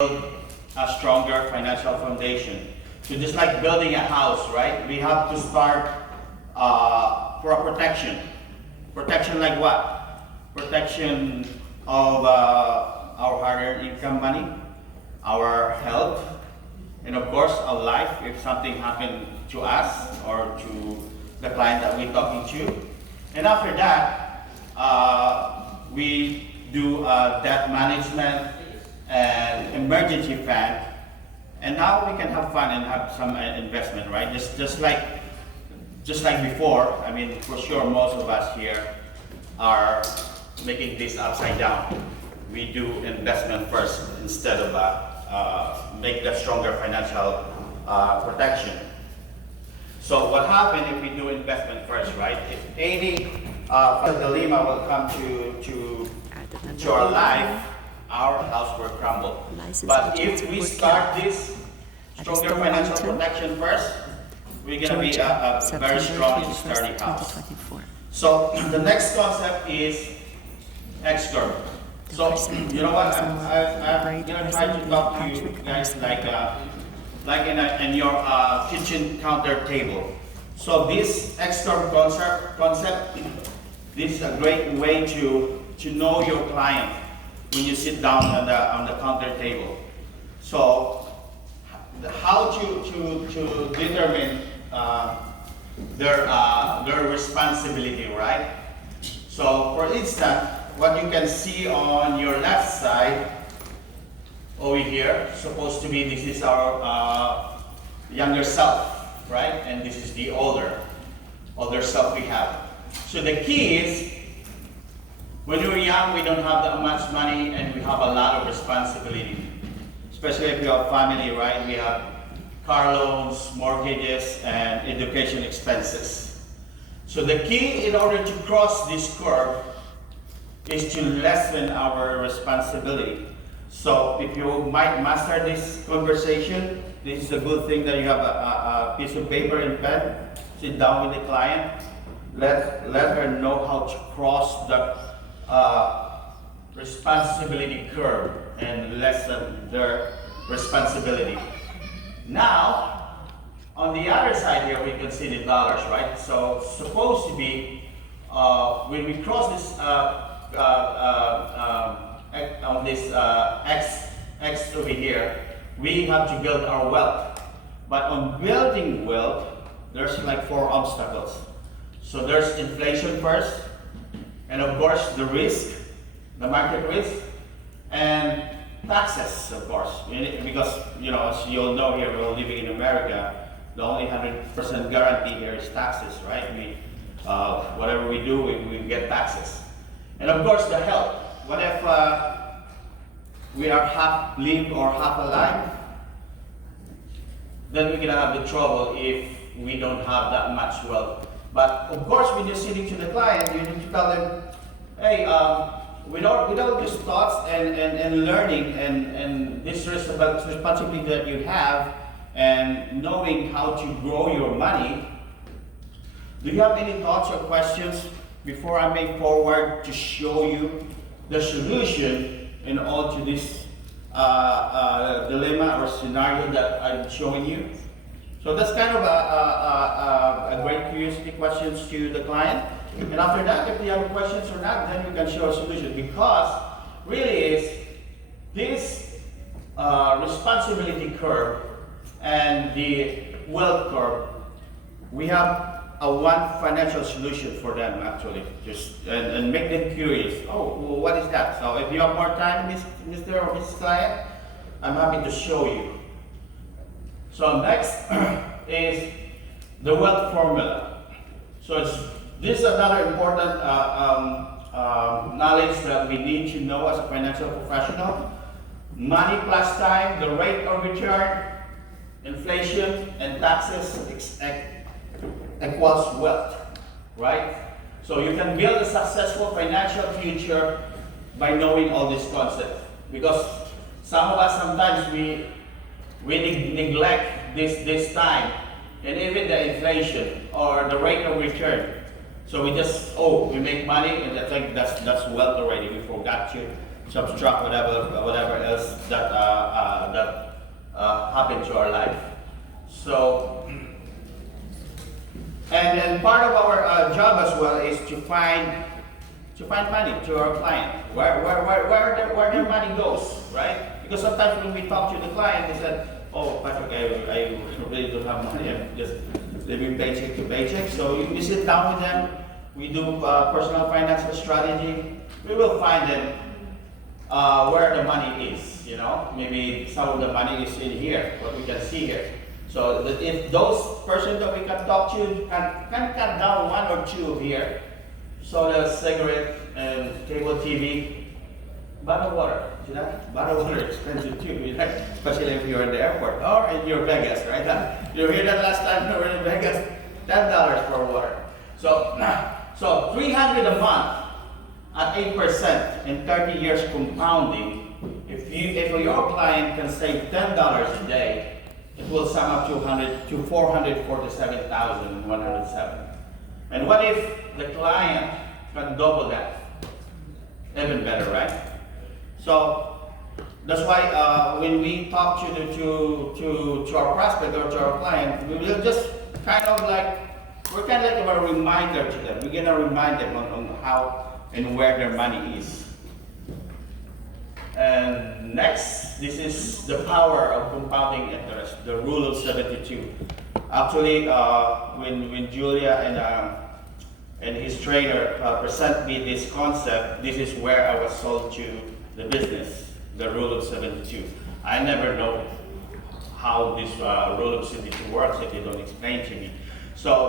a stronger financial foundation. So just like building a house, right? We have to start for a protection. Protection like what? Protection of our hard-earned income money, our health, and of course our life if something happened to us or to the client that we're talking to. And after that, we do debt management and emergency fund, and now we can have fun and have some investment, right? Just like before. I mean, for sure, most of us here are making this upside down. We do investment first instead of make that stronger financial protection. So what happens if we do investment first, right? If any dilemma will come to our life, our house will crumble. But if we start this stronger financial protection first, we're going to be a very strong and sturdy house. So the next concept is X-curve. So you know what? I'm going to try to talk to you guys like in your kitchen counter table. So this X-curve concept, this is a great way to know your client when you sit down on the counter table. So how to determine their responsibility, right? So for instance, what you can see on your left side over here, supposed to be this is our younger self, right? And this is the older self we have. So the key is, when we're young, we don't have that much money and we have a lot of responsibility. Especially if you have family, right? We have car loans, mortgages, and education expenses. So the key in order to cross this curve is to lessen our responsibility. So if you might master this conversation, this is a good thing that you have a piece of paper and pen, sit down with the client, let her know how to cross the responsibility curve and lessen their responsibility. Now, on the other side here, we can see the dollars, right? So, supposed to be, when we cross this, on this X over here, we have to build our wealth. But on building wealth, there's like 4 obstacles. So there's inflation first, and of course the risk, the market risk, and taxes, of course, because as you all know here, we're living in America. The only 100% guarantee here is taxes, right? Whatever we do, we get taxes, and of course the health. What if we are half lived or half alive? Then we're gonna have the trouble if we don't have that much wealth. But of course, when you're sitting to the client, you need to tell them, hey, without these thoughts and learning and this responsibility that you have and knowing how to grow your money, do you have any thoughts or questions before I move forward to show you the solution in all to this dilemma or scenario that I'm showing you? So that's kind of a great curiosity questions to the client. And after that, if you have questions or not, then you can show a solution. Because really is this responsibility curve and the wealth curve, we have a one financial solution for them actually, and make them curious. Oh, well, what is that? So if you have more time, Mr. or Mrs. Client, I'm happy to show you. So next is the wealth formula. So this is another important knowledge that we need to know as a financial professional. Money plus time, the rate of return, inflation, and taxes equals wealth, right? So you can build a successful financial future by knowing all these concepts. Because some of us sometimes we neglect this time and even the inflation or the rate of return. So we just we make money and I think that's wealth already. We forgot to subtract whatever else that happened to our life. So, and then part of our job as well is to find money to our client, where their money goes, right? Because sometimes when we talk to the client, they said, "Oh, Patrick, I really don't have money. I'm just living paycheck to paycheck." So we sit down with them. We do personal financial strategy. We will find them where the money is. You know, maybe some of the money is in here, what we can see here. So that if those persons that we can talk to can cut down one or two here, soda, cigarette, and cable TV, bottled water. See that? Bottled water is expensive too, you know? Especially if you're in the airport or in your Vegas, right? You hear that last time we were in Vegas? $10 for water. So 300 a month at 8% in 30 years compounding. If your client can save $10 a day, it will sum up to 447,107. And what if the client can double that? Even better, right? So that's why when we talk to our prospect or to our client, we will just kind of like, we're kind of like a reminder to them. We're gonna remind them on how and where their money is. And next, this is the power of compounding interest, the rule of 72. Actually, when Julia and his trainer present me this concept, this is where I was sold to the business, the rule of 72. I never know how this rule of 72 works if they don't explain to me. So